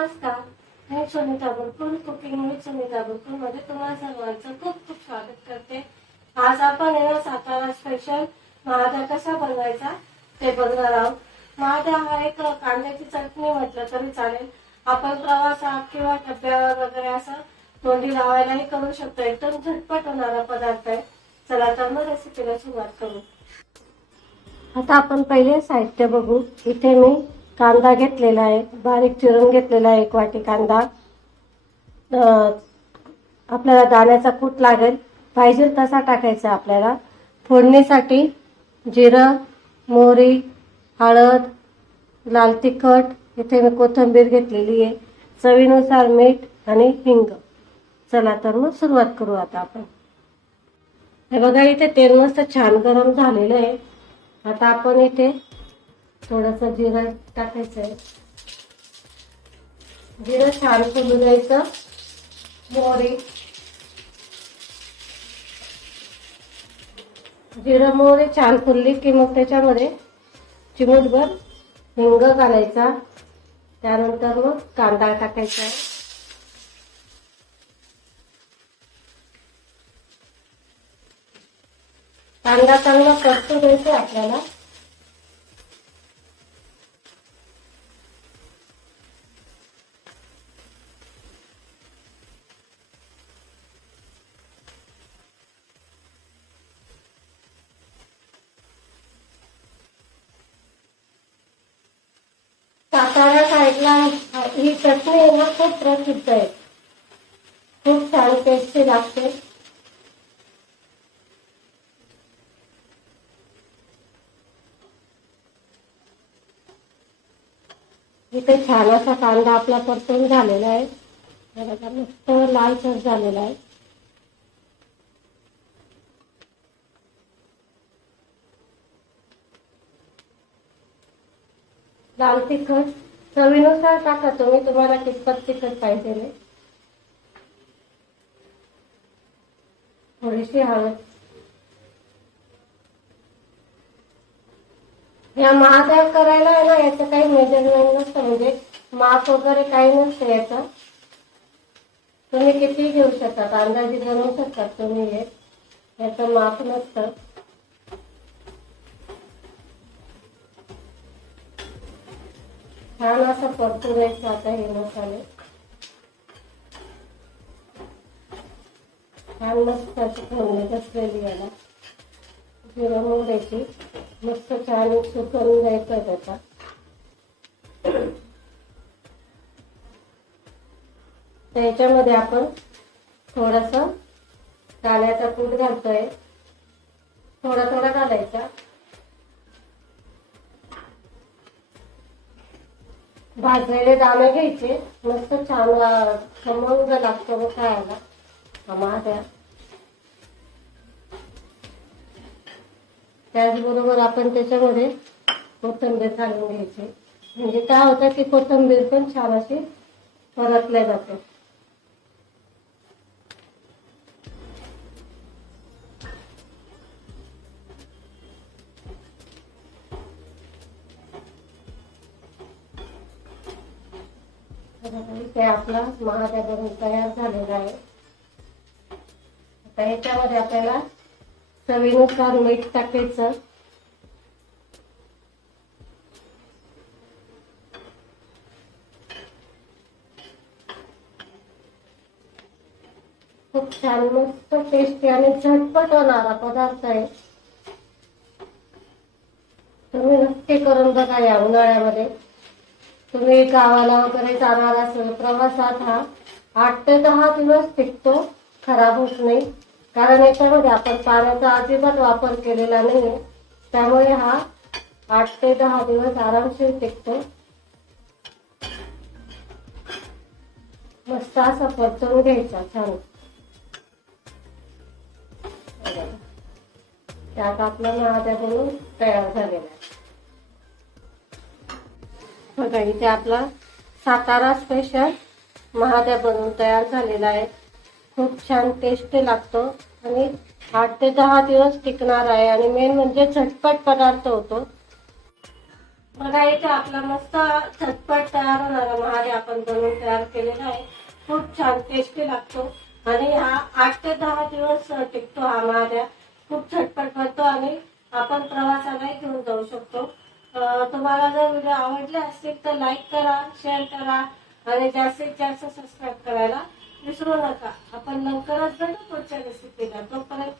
नमस्कार, मी Sunita बुरकुल cooking with Sunita बुरकुल मध्ये तुम्हाला सर्वांचं खूप खूप स्वागत करते। आज आपण सातारा स्पेशल महादा कसा बनवायचा ते बघणार आहोत। महादा हा एक कांद्याची चटणी म्हटलं तरी चालेल। आपण प्रवासात किंवा डब्यावर वगैरे असं तोंडी लावायलाही करू शकतो। एकदम झटपट होणारा पदार्थ आहे। चला तर मग रेसिपीला सुरुवात करू। आता आपण पहिले साहित्य बघू। इथे मी कांदा घेतलेला आहे, बारीक चिरून घेतलेला आहे 1 वाटी कांदा। आपल्याला दाण्याचा कूट लागेल, पाहिजे तसा टाकायचा आपल्याला। फोडणीसाठी जिरं, मोहरी, हळद, लाल तिखट, इथे मी कोथिंबीर घेतलेली आहे, चवीनुसार मीठ आणि हिंग। चला तर मग सुरुवात करू आता आपण। हे बघा इथे तेल मस्त छान गरम झालेलं आहे। आता आपण इथे थोडंसं जिरं टाकायचं आहे। जिरं छान फुलू द्यायचं। मोहरी, जिरं मोहरी छान फुलली की मग त्याच्यामध्ये चिमूटभर हिंग घालायचा। त्यानंतर मग कांदा टाकायचा आहे। कांदा चांगला परतू द्यायचा आपल्याला। सातारा साईडला ही चटणी ना खूप प्रसिद्ध आहे, खूप छान टेस्टी लागते। इथे छान असा कांदा आपला परतून झालेला आहे, मस्त लालसर झालेला आहे। लाल तिखट चवीनुसार टाका तुम्ही, तुम्हाला कितपत तिखट पाहिजे। थोडीशी हळद। या महादा करायला आहे ना, याचं काही मेजरमेंट नसतं, म्हणजे माप वगैरे काही नसतं याचं। तुम्ही किती घेऊ शकता, अंदाजे बनवू शकता तुम्ही, हे याचं माप नसतं। छान असं परतून द्यायचं आता हे मसाले। छान मस्त अशी फोडणी बसलेली याला। जिरं मोहरीची मस्त छान सुकवून द्यायचं त्याचा। त्याच्यामध्ये आपण थोडंसं दाण्याचा कूट घालतोय, थोडा थोडा घालायचा। भाजलेले दाणे घ्यायचे, मस्त छान खमंग लागतो मग खायला महादा। त्याचबरोबर आपण त्याच्यामध्ये कोथिंबीर घालून घ्यायची, म्हणजे काय होतं की कोथिंबीर पण छान अशी परतल्या जाते। ते आपला महादा बनून तयार झालेला आहे। आता याच्यामध्ये आपल्याला चवीनुसार मीठ टाकायचं। खूप छान मस्त टेस्टी आणि झटपट होणारा पदार्थ आहे। तुम्ही नक्की करून बघा या उन्हाळ्यामध्ये। तुम्ही गावाला वगैरे जाणार असेल प्रवासात, हा 8 ते 10 दिवस टिकतो, खराब होत नाही। कारण याच्यामध्ये आपण पाण्याचा अजिबात वापर केलेला नाही, त्यामुळे हा 8 ते 10 दिवस आरामशीर टिकतो। मस्त असा परतून घ्यायचा छान। त्यात आपला महादा बनून तयार झालेला आहे। बघा इथे आपला सातारा स्पेशल महादा बनून तयार झालेला आहे। खूप छान टेस्टी लागतो आणि 8 ते 10 दिवस टिकणार आहे, आणि मेन म्हणजे झटपट पदार्थ होतो। बघा इथे आपला मस्त झटपट तयार होणारा महादेव आपण बनवून तयार केलेला आहे. खूप छान टेस्टी लागतो आणि हा 8 ते 10 दिवस टिकतो. हा महादेव खूप झटपट बनतो आणि आपण प्रवासालाही घेऊन जाऊ शकतो. तुम्हाला जर व्हिडिओ आवडले असतील तर लाईक करा, शेअर करा आणि जास्तीत जास्त सबस्क्राईब करायला विसरू नका. आपण लवकरच भेटू पुढच्या रेसिपीला. तोपर्यंत